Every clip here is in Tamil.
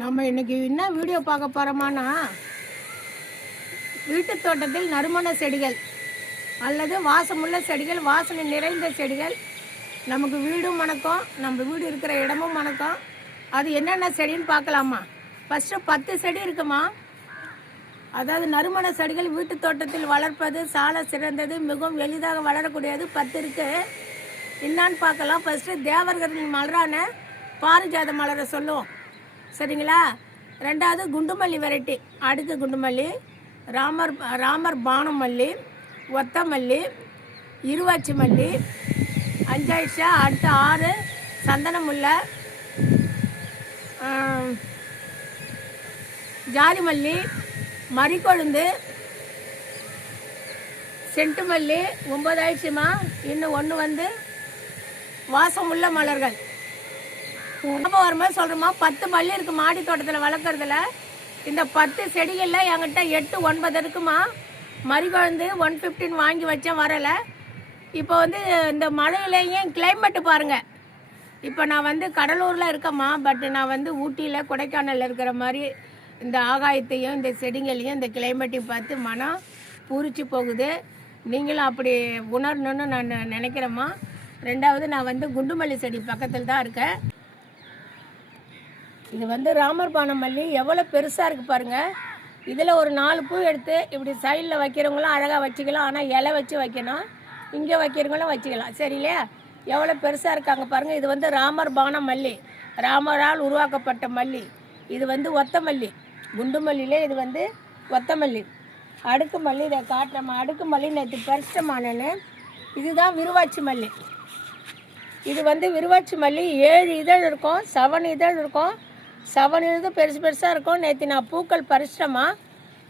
நம்ம இன்னைக்கு என்ன வீடியோ பார்க்க போகிறோமானா, வீட்டு தோட்டத்தில் நறுமண செடிகள் அல்லது வாசமுள்ள செடிகள், வாசனை நிறைந்த செடிகள். நமக்கு வீடும் மணக்கும், நம்ம வீடு இருக்கிற இடமும் மணக்கும். அது என்னென்ன செடின்னு பார்க்கலாமா? ஃபஸ்ட்டு 10 செடி இருக்குமா. அதாவது நறுமண செடிகள் வீட்டு தோட்டத்தில் வளர்ப்பது சால சிறந்தது, மிகவும் எளிதாக வளரக்கூடியது 10 இருக்குது. என்னான்னு பார்க்கலாம். ஃபஸ்ட்டு தேவர்களின் மலரான பாரிஜாத மலரை சொல்லுவோம், சரிங்களா? ரெண்டாவது குண்டுமல்லி வெரைட்டி, அடுக்கு குண்டுமல்லி, ராமர் பானம் மல்லி, ஒத்த மல்லி, இருவாச்சி மல்லி, 5 ஆயிடுச்சா. அடுத்து 6 சந்தன முல்லை, ஜாதி மல்லி, மறிக்கொழுந்து, செண்டு மல்லி 9 ஆயிடுச்சுமா. இன்னும் 1 வந்து வாசம் உள்ள மலர்கள். ரொம்ப வரும்போது சொல்கிறோமா, 10 மல்லி இருக்குது மாடி தோட்டத்தில் வளர்க்குறதுல. இந்த 10 செடிகளில் என்கிட்ட 8, 9 இருக்குமா. மறிக்கொழுந்து 115 வாங்கி வச்சேன், வரலை. இப்போ வந்து இந்த மழையிலையும் கிளைமேட்டு பாருங்கள். இப்போ நான் வந்து கடலூரில் இருக்கேம்மா, பட் நான் வந்து ஊட்டியில் கொடைக்கானலில் இருக்கிற மாதிரி இந்த ஆகாயத்தையும் இந்த செடிகளையும் இந்த கிளைமேட்டையும் பார்த்து மனம் பூரிச்சு போகுது. நீங்களும் அப்படி உணரணுன்னு நான் நினைக்கிறேம்மா. ரெண்டாவது, நான் வந்து குண்டுமல்லி செடி பக்கத்தில் தான் இருக்கேன். இது வந்து ராமர் பானம் மல்லி எவ்வளோ பெருசாக இருக்குது பாருங்கள். இதில் ஒரு 4 பூ எடுத்து இப்படி சைடில் வைக்கிறவங்களும் அழகாக வச்சுக்கலாம். ஆனால் இலை வச்சு வைக்கணும், இங்கே வைக்கிறவங்களும் வச்சுக்கலாம், சரியில்லையா? எவ்வளோ பெருசாக இருக்காங்க பாருங்கள். இது வந்து ராமர் பானம் மல்லி, ராமரால் உருவாக்கப்பட்ட மல்லி. இது வந்து ஒத்த மல்லி, குண்டு மல்லியிலே இது வந்து ஒத்த மல்லி. அடுக்கு மல்லி இதை காட்டுறோம். அடுக்கு மல்லி நேற்று பரிஷ்டமானேன்னு. இதுதான் விருவாச்சி மல்லி. இது வந்து விருவாச்சி மல்லி 7 இதழ் இருக்கும், 7 இதழ் இருக்கும். 7 இதழ் பெருசு பெருசாக இருக்கும். நேற்று நான் பூக்கள் பறிச்சிட்டோமா.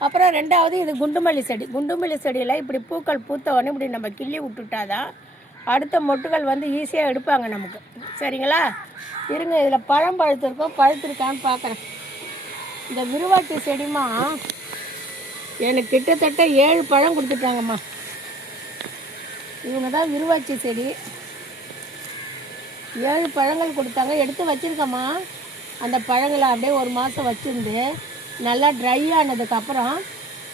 அப்புறம் ரெண்டாவது இது குண்டுமல்லி செடி. குண்டுமல்லி செடியில் இப்படி பூக்கள் பூத்த உடனே இப்படி நம்ம கிள்ளி விட்டுட்டாதான் அடுத்த மொட்டுகள் வந்து ஈஸியாக எடுப்பாங்க நமக்கு, சரிங்களா? இருங்க, இதில் பழம் பழுத்திருக்கோம், பழுத்திருக்கான்னு பார்க்குறேன். இந்த விருவாச்சி செடிமா எனக்கு கிட்டத்தட்ட 7 பழம் கொடுத்துட்டாங்கம்மா. இவங்க தான் விருவாச்சி செடி. 7 பழங்கள் கொடுத்தாங்க, எடுத்து வச்சுருக்கம்மா. அந்த பழங்களை அப்படியே 1 மாதம் வச்சுருந்து நல்லா ட்ரை ஆனதுக்கப்புறம்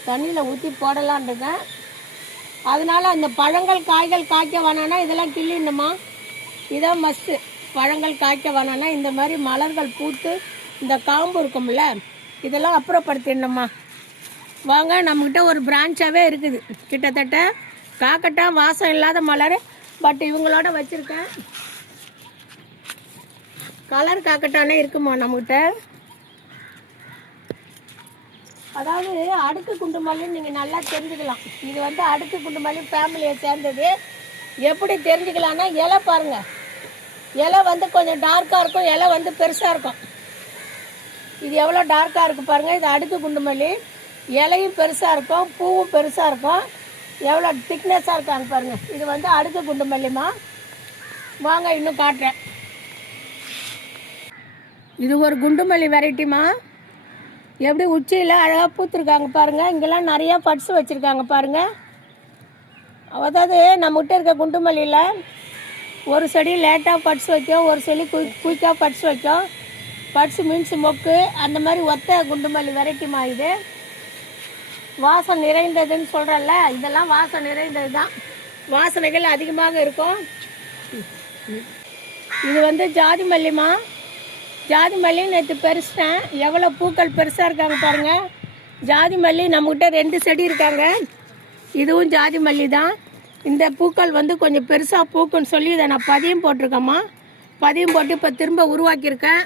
தண்ணியில் ஊற்றி போடலான் இருக்கேன். அதனால் அந்த பழங்கள் காய்கள் காய்க்க வேணான்னா இதெல்லாம் கிள்ளிடணுமா. இதான் மஸ்ட்டு. பழங்கள் காய்க்க வேணான்னா இந்த மாதிரி மலர்கள் பூத்து இந்த காம்பு இருக்கும்ல, இதெல்லாம் அப்புறப்படுத்திடணுமா. வாங்க, நம்மக்கிட்ட ஒரு பிரான்ச்சாகவே இருக்குது. கிட்டத்தட்ட காக்கட்டா வாசம் இல்லாத மலர், பட் இவங்களோட வச்சுருக்கேன். கலர் காக்கட்டானே இருக்குமா நம்மகிட்ட. அதாவது அடுக்கு குண்டு மல்லின்னு நீங்கள் நல்லா தெரிஞ்சுக்கலாம். இது வந்து அடுக்கு குண்டு மல்லி ஃபேமிலியை சேர்ந்தது. எப்படி தெரிஞ்சுக்கலான்னா, இலை பாருங்கள். இலை வந்து கொஞ்சம் டார்க்காக இருக்கும், இலை வந்து பெருசாக இருக்கும். இது எவ்வளோ டார்க்காக இருக்குது பாருங்கள். இது அடுக்கு குண்டு மல்லி. இலையும் பெருசாக இருக்கும், பூவும் பெருசாக இருக்கும். எவ்வளோ திக்னஸாக இருக்காங்க பாருங்கள். இது வந்து அடுக்கு குண்டு மல்லிமா. வாங்க இன்னும் காட்டுறேன். இது ஒரு குண்டுமல்லி வெரைட்டிமா. எப்படி உச்சியில் அழகாக பூத்துருக்காங்க பாருங்கள். இங்கெல்லாம் நிறையா பட்ஸ் வச்சுருக்காங்க பாருங்கள். அதாவது நம்மகிட்ட இருக்க குண்டுமல்லியில் ஒரு செடி லேட்டாக பட்ஸ் வைக்கும், ஒரு செடி குயிக்காக பட்ஸ் வைக்கும். பட்ஸ் மீன்ஸ் மொக்கு, அந்த மாதிரி ஒத்த குண்டுமல்லி வெரைட்டிமா. இது வாசம் நிறைந்ததுன்னு சொல்கிறல்ல, இதெல்லாம் வாசம் நிறைந்தது தான். வாசனைகள் அதிகமாக இருக்கும். இது வந்து ஜாதி மல்லிமா. ஜாதி மல்லி நேற்று பெருசிட்டேன். எவ்வளோ பூக்கள் பெருசாக இருக்காங்க பாருங்கள். ஜாதி மல்லி நம்மகிட்ட 2 செடி இருக்காங்க. இதுவும் ஜாதி மல்லி தான். இந்த பூக்கள் வந்து கொஞ்சம் பெருசாக பூக்குன்னு சொல்லி இதை நான் பதியம் போட்டிருக்கேம்மா. பதியம் போட்டு இப்போ திரும்ப உருவாக்கியிருக்கேன்.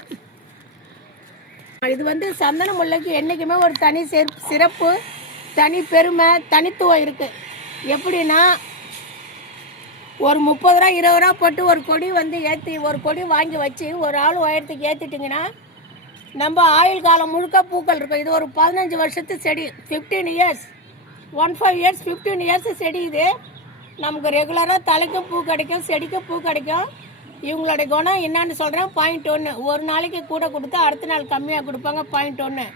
இது வந்து சந்தன முல்லைக்கு என்றைக்குமே ஒரு தனி சிறப்பு, தனி பெருமை, தனித்துவம் இருக்குது. எப்படின்னா, ஒரு 30 ரூபா 20 ரூபா போட்டு ஒரு கொடி வந்து ஏற்றி, ஒரு கொடி வாங்கி வச்சு ஒரு ஆள் உயரத்துக்கு ஏற்றிட்டிங்கன்னா நம்ம ஆயுள் காலம் முழுக்க பூக்கள் இருக்கும். இது ஒரு 15 வருஷத்து செடி, 15 இயர்ஸ், 15 இயர்ஸ் 15 இயர்ஸ் செடி. இது நமக்கு ரெகுலராக தலைக்கும் பூ கிடைக்கும், செடிக்கும் பூ கிடைக்கும். இவங்களுடைய குணம் என்னன்னு சொல்கிறேன். பாயிண்ட் 1, ஒரு நாளைக்கு கூட கொடுத்தா அடுத்த நாள் கம்மியாக கொடுப்பாங்க. பாயிண்ட் 1.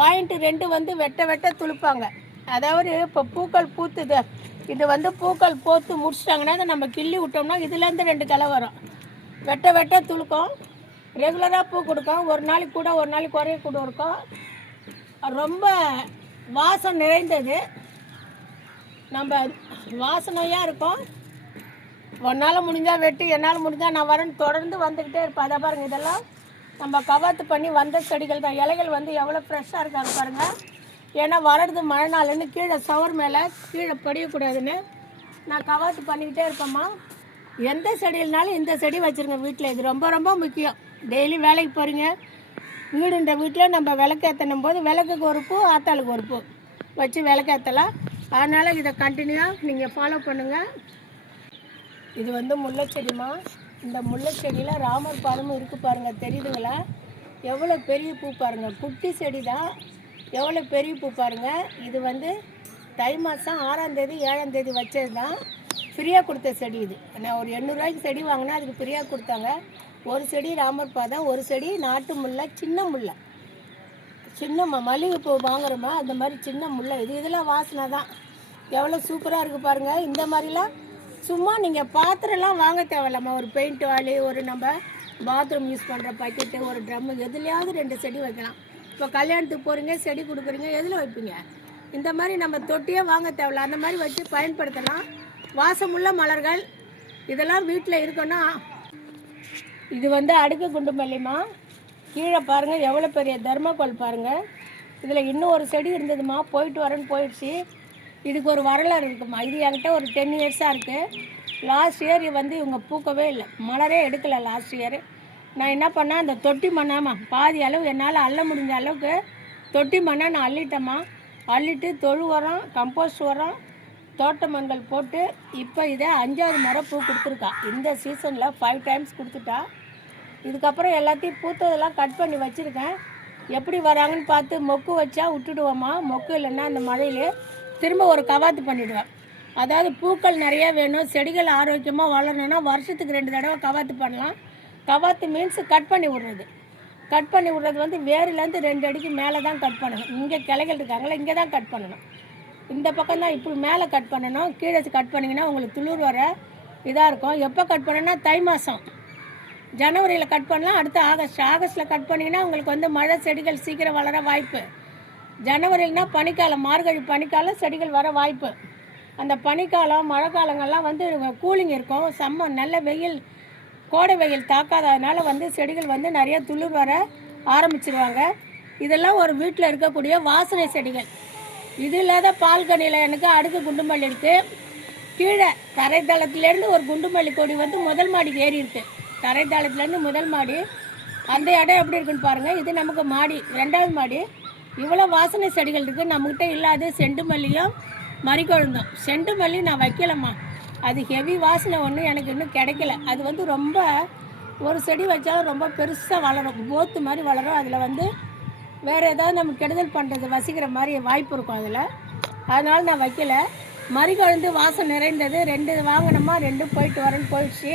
பாயிண்ட் 2 வந்து வெட்ட துளுப்பாங்க. அதாவது இப்போ பூக்கள் பூத்துது, இது வந்து பூக்கள் போத்து முடிச்சிட்டாங்கன்னா இதை நம்ம கிள்ளி விட்டோம்னா இதுலேருந்து 2 கிளை வரும். வெட்ட துளுக்கும். ரெகுலராக பூ கொடுக்கும். ஒரு நாளைக்கு கூட ஒரு நாளைக்கு குறைய கூட இருக்கும். ரொம்ப வாசம் நிறைந்தது, நம்ம வாசனையாக இருக்கும். ஒன்றால் முடிஞ்சால் வெட்டி, என்னால் முடிஞ்சால் நான் வரேன்னு தொடர்ந்து வந்துக்கிட்டே இருப்பேன். அதை பாருங்கள், இதெல்லாம் நம்ம கவாத்து பண்ணி வந்த செடிகள் தான். இலைகள் வந்து எவ்வளோ ஃப்ரெஷ்ஷாக இருக்காங்க பாருங்கள். ஏன்னா வளருது மழை நாள்னு கீழே சவர் மேலே கீழே படியக்கூடாதுன்னு நான் கவாத்து பண்ணிக்கிட்டே இருப்பேம்மா. எந்த செடியில்னாலும் இந்த செடி வச்சுருங்க வீட்டில். இது ரொம்ப ரொம்ப முக்கியம். டெய்லி வேலைக்கு போகிறீங்க, வீடுன்ற வீட்டில் நம்ம விளக்கேற்றணும் போது விளக்குக்கு ஒரு பூ, ஆத்தாளுக்கு ஒரு பூ வச்சு விளக்கேற்றலாம். அதனால் இதை கண்டினியூவாக நீங்கள் ஃபாலோ பண்ணுங்கள். இது வந்து முல்லை செடிமா. இந்த முல்லை செடியில் ராமர் பாதமும் இருக்குது பாருங்கள், தெரியுதுங்களா? எவ்வளோ பெரிய பூ பாருங்கள். குட்டி செடி தான், எவ்வளோ பெரிய பூ பாருங்கள். இது வந்து தை மாதம் 6ஆம் தேதி 7ஆம் தேதி வச்சது தான். ஃப்ரீயாக கொடுத்த செடி இது. நான் ஒரு 800 ரூபாய்க்கு செடி வாங்கினா அதுக்கு ஃப்ரீயாக கொடுத்தாங்க. ஒரு செடி ராமர் பாதம், ஒரு செடி நாட்டு முல்லை, சின்ன முல்லை, சின்ன மல்லிகைப்பூ வாங்குறோமா அந்த மாதிரி சின்ன முல்லை. இதெல்லாம் வாசனை தான். எவ்வளோ சூப்பராக இருக்குது பாருங்கள். இந்த மாதிரிலாம் சும்மா நீங்கள் பாத்திரம்லாம் வாங்க தேவையில்லாமல் ஒரு பெயிண்ட் வாலி, ஒரு நம்ம பாத்ரூம் யூஸ் பண்ணுற பக்கெட்டு, ஒரு ட்ரம்மு, எதுலையாவது 2 செடி வைக்கலாம். இப்போ கல்யாணத்துக்கு போகிறீங்க, செடி கொடுக்குறீங்க, எதில் வைப்பீங்க? இந்த மாதிரி நம்ம தொட்டியே வாங்க தேவையில்ல, அந்த மாதிரி வச்சு பயன்படுத்தலாம். வாசமுள்ள மலர்கள் இதெல்லாம் வீட்டில் இருக்குன்னா. இது வந்து அடுக்கு குண்டு மல்லிமா. கீழே பாருங்கள் எவ்வளோ பெரிய தர்மக்கோல் பாருங்கள். இதில் இன்னும் ஒரு செடி இருந்ததுமா, போயிட்டு வரேன்னு போயிடுச்சு. இதுக்கு ஒரு வரலாறு இருக்குமா. இது என்கிட்ட ஒரு 10 இயர்ஸாக இருக்குது. லாஸ்ட் இயர் வந்து இவங்க பூக்கவே இல்லை, மலரே எடுக்கலை லாஸ்ட் இயர். நான் என்ன பண்ணேன், அந்த தொட்டி மண்ணாமா பாதி அளவு என்னால் அள்ள முடிஞ்ச அளவுக்கு தொட்டி மண்ணை நான் அள்ளிட்டேம்மா. அள்ளிட்டு தொழு உரம், கம்போஸ்ட் உரம், தோட்ட மண்கள் போட்டு இப்போ இதை 5வது முறை பூ கொடுத்துருக்கா. இந்த சீசனில் 5 டைம்ஸ் கொடுத்துட்டா. இதுக்கப்புறம் எல்லாத்தையும் பூத்ததெல்லாம் கட் பண்ணி வச்சுருக்கேன். எப்படி வராங்கன்னு பார்த்து மொக்கு வச்சா விட்டுடுவோம்மா. மொக்கு இல்லைன்னா அந்த மழையிலே திரும்ப ஒரு கவாத்து பண்ணிவிடுவேன். அதாவது பூக்கள் நிறையா வேணும், செடிகள் ஆரோக்கியமாக வளரணுன்னா வருஷத்துக்கு 2 தடவை கவாத்து பண்ணலாம். கவாத்து மீன்ஸ் கட் பண்ணி விட்றது. கட் பண்ணி விட்றது வந்து வேறுலேருந்து 2 அடிக்கு மேலே தான் கட் பண்ணணும். இங்கே கிளைகள் இருக்காங்களா, இங்கே தான் கட் பண்ணணும். இந்த பக்கம் தான் இப்படி மேலே கட் பண்ணணும். கீழே கட் பண்ணிங்கன்னா உங்களுக்கு துளிர் வர இதாக இருக்கும். எப்போ கட் பண்ணணும்னா தை மாதம் ஜனவரியில் கட் பண்ணலாம். அடுத்து ஆகஸ்ட்டில் கட் பண்ணிங்கன்னா உங்களுக்கு வந்து மழை செடிகள் சீக்கிரம் வளர வாய்ப்பு. ஜனவரினா பனிக்காலம், மார்கழி பனிக்காலம், செடிகள் வர வாய்ப்பு. அந்த பனிக்காலம் மழை காலங்கள்லாம் வந்து கூலிங் இருக்கும், செம்ம நல்ல வெயில், கோடை வெயில் தாக்காததுனால வந்து செடிகள் வந்து நிறைய துளிர் வர ஆரம்பிச்சிருவாங்க. இதெல்லாம் ஒரு வீட்டில் இருக்கக்கூடிய வாசனை செடிகள். இது இல்லாத பால்கனியில் எனக்கு அடுக்கு குண்டுமல்லி இருக்குது. கீழே தரைத்தளத்துலேருந்து ஒரு குண்டுமல்லி கொடி வந்து முதல் மாடிக்கு ஏறி இருக்குது. தரைத்தளத்துலேருந்து முதல் மாடி, அந்த இடம் எப்படி இருக்குன்னு பாருங்கள். இது நமக்கு மாடி, 2வது மாடி. இவ்வளோ வாசனை செடிகள் இருக்குது. நம்மகிட்ட இல்லாத செண்டு மல்லியும் மறிக்கொழுந்தும். செண்டு மல்லி நான் வைக்கலம்மா, அது ஹெவி வாசனை ஒன்று எனக்கு இன்னும் கிடைக்கல. அது வந்து ரொம்ப ஒரு செடி வச்சாலும் ரொம்ப பெருசாக வளரும், போத்து மாதிரி வளரும். அதில் வந்து வேறு ஏதாவது நம்ம கெடுதல் பண்ணுறது வசிக்கிற மாதிரி வாய்ப்பு இருக்கும் அதில். அதனால் நான் வைக்கல. மறிக்கொழுந்து வாசம் நிறைந்தது 2 வாங்கினோமா, 2 போயிட்டு வரேன்னு போயிடுச்சு.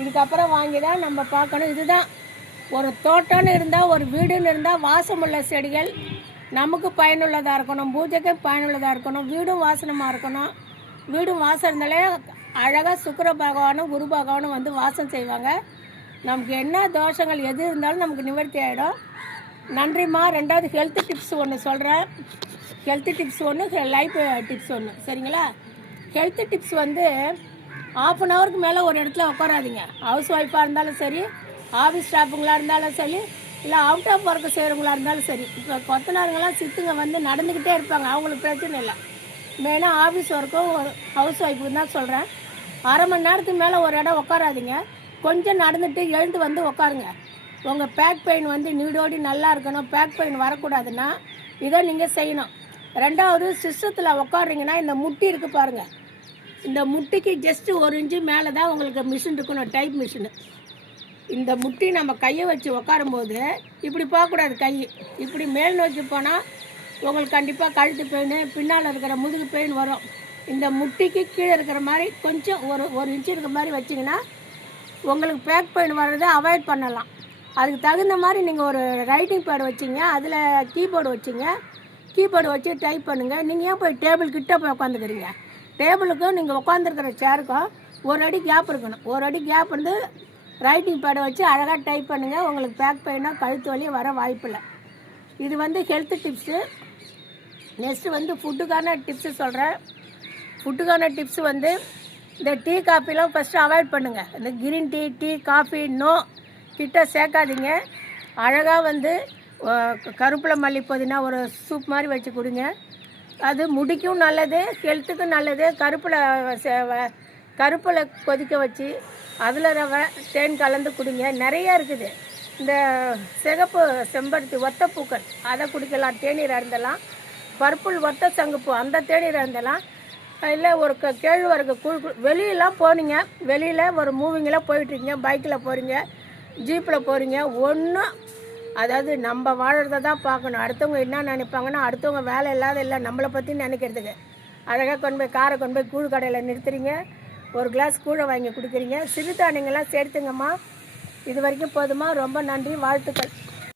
இதுக்கப்புறம் வாங்கி தான் நம்ம பார்க்கணும். இதுதான் ஒரு தோட்டம்னு இருந்தால், ஒரு வீடுன்னு இருந்தால் வாசமுள்ள செடிகள் நமக்கு பயனுள்ளதாக இருக்கணும், பூஜைக்கு பயனுள்ளதாக இருக்கணும், வீடும் வாசனமாக இருக்கணும். வீடும் வாசம் இருந்தாலே அழகாக சுக்கிர பகவானும் குரு பகவானும் வந்து வாசம் செய்வாங்க. நமக்கு என்ன தோஷங்கள் எது இருந்தாலும் நமக்கு நிவர்த்தி ஆகிடும். நன்றிம்மா. 2வது ஹெல்த் டிப்ஸ் ஒன்று சொல்கிறேன். ஹெல்த் டிப்ஸ் ஒன்று, லைஃப் டிப்ஸ் ஒன்று, சரிங்களா? ஹெல்த் டிப்ஸ் வந்து 1/2 ஹவருக்கு மேலே ஒரு இடத்துல உட்காராதீங்க. ஹவுஸ் ஒய்ஃபாக இருந்தாலும் சரி, ஆஃபீஸ் ஸ்டாஃபுங்களாக இருந்தாலும் சரி, இல்லை அவுட் ஆஃப் ஒர்க்கு செய்கிறவங்களா இருந்தாலும் சரி. இப்போ கொத்தனாருங்கெல்லாம் சித்துங்க வந்து நடந்துக்கிட்டே இருப்பாங்க, அவங்களுக்கு பிரச்சனை இல்லை. மெயினாக ஆஃபீஸ் ஒர்க்கும் ஹவுஸ் ஒய்ஃபுக்கு தான் சொல்கிறேன். 1/2 மணி நேரத்துக்கு மேலே ஒரு இடம் உட்காராதீங்க. கொஞ்சம் நடந்துட்டு எழுந்து வந்து உட்காருங்க. உங்கள் பேக் பெயின் வந்து நீடோடி நல்லா இருக்கணும், பேக் பெயின் வரக்கூடாதுன்னா இதை நீங்கள் செய்யணும். 2வது சிஸ்டத்தில் உட்காடுறீங்கன்னா இந்த முட்டி இருக்குது பாருங்கள், இந்த முட்டிக்கு ஜஸ்ட்டு 1 இன்ச்சு மேலே தான் உங்களுக்கு மிஷின் இருக்கணும், டைப் மிஷினு. இந்த முட்டி நம்ம கையை வச்சு உட்காரும்போது இப்படி போகக்கூடாது. கை இப்படி மேல் நோக்கி போனால் உங்களுக்கு கண்டிப்பாக கழுத்து பெயின், பின்னால் இருக்கிற முதுகு பெயின் வரும். இந்த முட்டிக்கு கீழே இருக்கிற மாதிரி கொஞ்சம் ஒரு இன்ச்சு இருக்கிற மாதிரி வச்சிங்கன்னா உங்களுக்கு பேக் பெயின் வர்றதை அவாய்ட் பண்ணலாம். அதுக்கு தகுந்த மாதிரி நீங்கள் ஒரு ரைட்டிங் பேட் வச்சிங்க, அதில் கீபோர்டு வச்சிங்க, கீபோர்டு வச்சு டைப் பண்ணுங்கள். நீங்கள் ஏன் போய் டேபிள் கிட்டே போய் உட்காந்துக்கிறீங்க? டேபிளுக்கும் நீங்கள் உட்காந்துருக்கிற சேருக்கும் 1 அடி கேப் இருக்கணும். 1 அடி கேப் வந்து ரைட்டிங் பேடை வச்சு அழகாக டைப் பண்ணுங்கள். உங்களுக்கு பேக் பெயினோ கழுத்து வலியும் வர வாய்ப்பில்லை. இது வந்து ஹெல்த் டிப்ஸு. நெக்ஸ்ட்டு வந்து ஃபுட்டுக்கான டிப்ஸு சொல்கிறேன். ஃபுட்டுக்கான டிப்ஸ் வந்து இந்த டீ காஃபிலாம் ஃபஸ்ட்டு அவாய்ட் பண்ணுங்கள். இந்த கிரீன் டீ காஃபி கிட்ட சேர்க்காதீங்க. அழகாக வந்து கருப்பிலை மல்லி புதினா ஒரு சூப் மாதிரி வச்சு கொடுங்க. அது முடிக்கும் நல்லது, ஹெல்த்துக்கும் நல்லது. கருப்பில் கொதிக்க வச்சு அதில் ரவை தேன் கலந்து குடிங்க. நிறையா இருக்குது. இந்த சிகப்பு செம்பருத்தி ஒத்தப்பூக்கள் அதை குடிக்கலாம், தேநீர் அருந்தலாம். பர்பிள் ஒத்த சங்குப்பூ அந்த தேநீர் அருந்தலாம். இல்லை ஒரு கேழ்வரகு கூழ். வெளியெல்லாம் போனீங்க, வெளியில் ஒரு மூவிங்கெலாம் போயிட்டுருக்கீங்க, பைக்கில் போகிறீங்க, ஜீப்பில் போகிறீங்க, ஒன்றும் அதாவது நம்ம வாழறதை தான் பார்க்கணும். அடுத்தவங்க என்ன நினைப்பாங்கன்னா அடுத்தவங்க வேலை இல்லாத இல்லை நம்மளை பற்றி நினைக்கிறதுக்கு. அழகாக கொண்டு போய் காரை கொண்டு போய் கூழ் கடையில் நிறுத்துறீங்க, ஒரு கிளாஸ் கூழை வாங்கி குடிக்கிறீங்க. சிறுதானியங்கள்லாம் சேர்த்துங்கம்மா. இது வரைக்கும் போதுமா? ரொம்ப நன்றி, வாழ்த்துக்கள்.